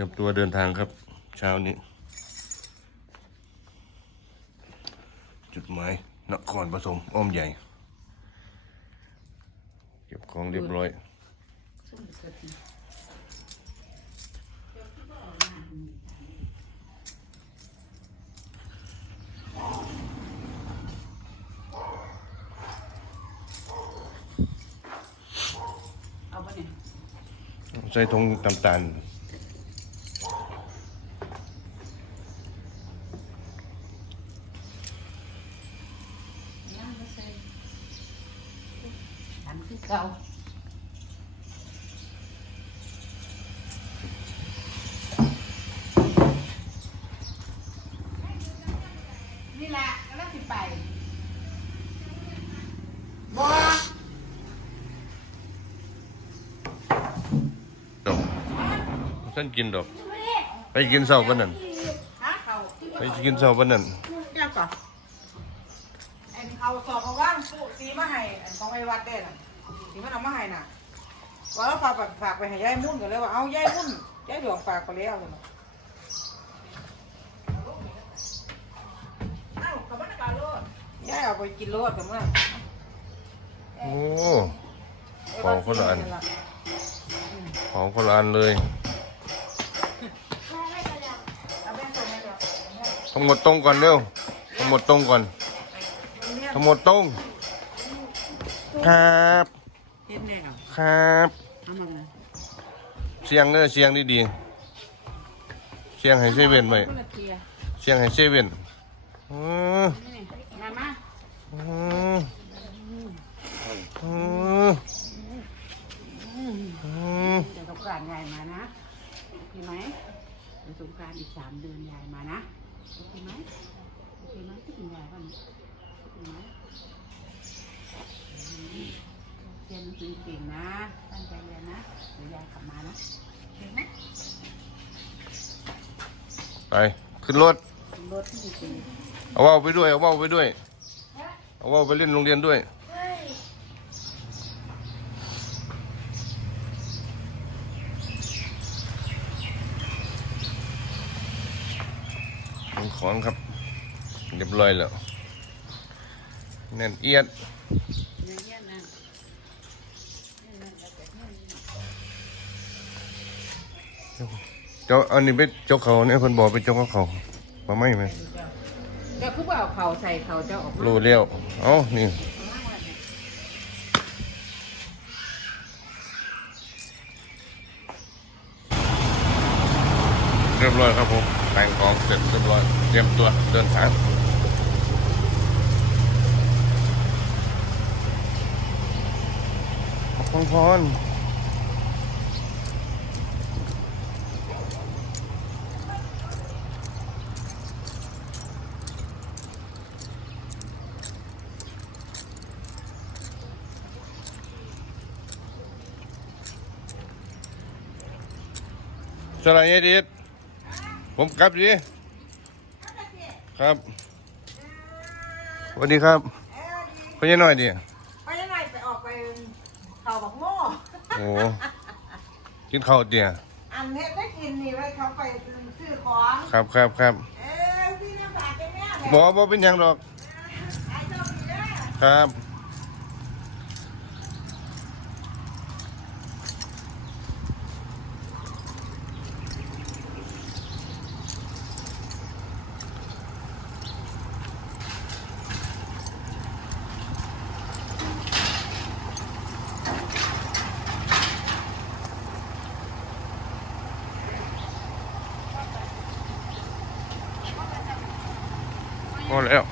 รียมตัวเดินทางครับ เช้านี้ จุดหมายนครปฐมอ้อมใหญ่ เก็บของเรียบร้อยเอาปะเนี่ยใส่ทงตำตาล ย่างไม่ใส่ ฉันคือเก่านี่แหละก็แล้วสิไปบ่ดอกท่านกินดอก ไปกินเสาปะนั่นหาเขาไปกินเสาปะนั่นเจ้าก่อน ไอ้เขาสอบมาว่างปุ๊สีมาให้อันของไอ้วัดได้น่ะสีมันเอามาให้น่ะว่าแล้วฝากฝากไปให้ยายมุ่นกันเลยว่าเอายายมุ่นยายดวงฝากไปแล้วเลยน่ะเอ้ากับมันกาโลดยายเอาไปกินโลดกันมั้งโอ้ของคนละอันของคนละอันเลยเอาแม่ส่งให้ดอกทั้งหมดตรงก่อนเร็วทั้งหมดตรงก่อน ทั้งหมดตรงครับเห็นแน่นอนครับเอามาเลยเสียงเด้อเสียงดีๆ เสียงให้เซเว่นไว้คนละเทียเสียงให้เซเว่นอือนี่มามาอืออืออือเดี๋ยวสงกรารยายมานะโอเคไหมเดี๋ยวสงกรารอีกสามเดือนยายมานะโอเคไหมโอเคไหมที่คุณยายว่านี่โอ เรียนหนังสือเก่งนะ ตั้งใจเรียนนะเดี๋ยวยายกลับมานะโอเคไหมไป ขึ้นรถ รถที่ดีเอาว่าวไปด้วย เอาว่าวไปด้วย เอาว่าวไปเล่นโรงเรียนด้วย ของครับ เรียบร้อยแล้ว แน่นเอียดเยี่ยนๆนะเจ้าอันนี้ไปเจ้าเขาเนี่ยคนบอกไปเจ้าเขามาไม่ไหมเดี๋ยวคือว่าเอาเข่าใส่เข่าเจ้าออกมารู้แล้วเอ้านี่เรียบร้อยครับผมแต่งของเสร็จเรียบร้อยเตรียมตัวเดินทาง พงพรสลายเอดีดผมกลับดิครับสวัสดีครับพี่ยังหน่อยดิ ไปยังไงไปออกไป เข่าบักโม่โอ้กินข้าวเดียอันเฮ็ดได้กินนี่ไว้เขาไปซื้อของครับครับครับเอ้ยพี่น้ำฝากแกแม่บอบ่เป็นหยังดอกไอ้เจ้าพี่เด้อ ครับ พอแล้ว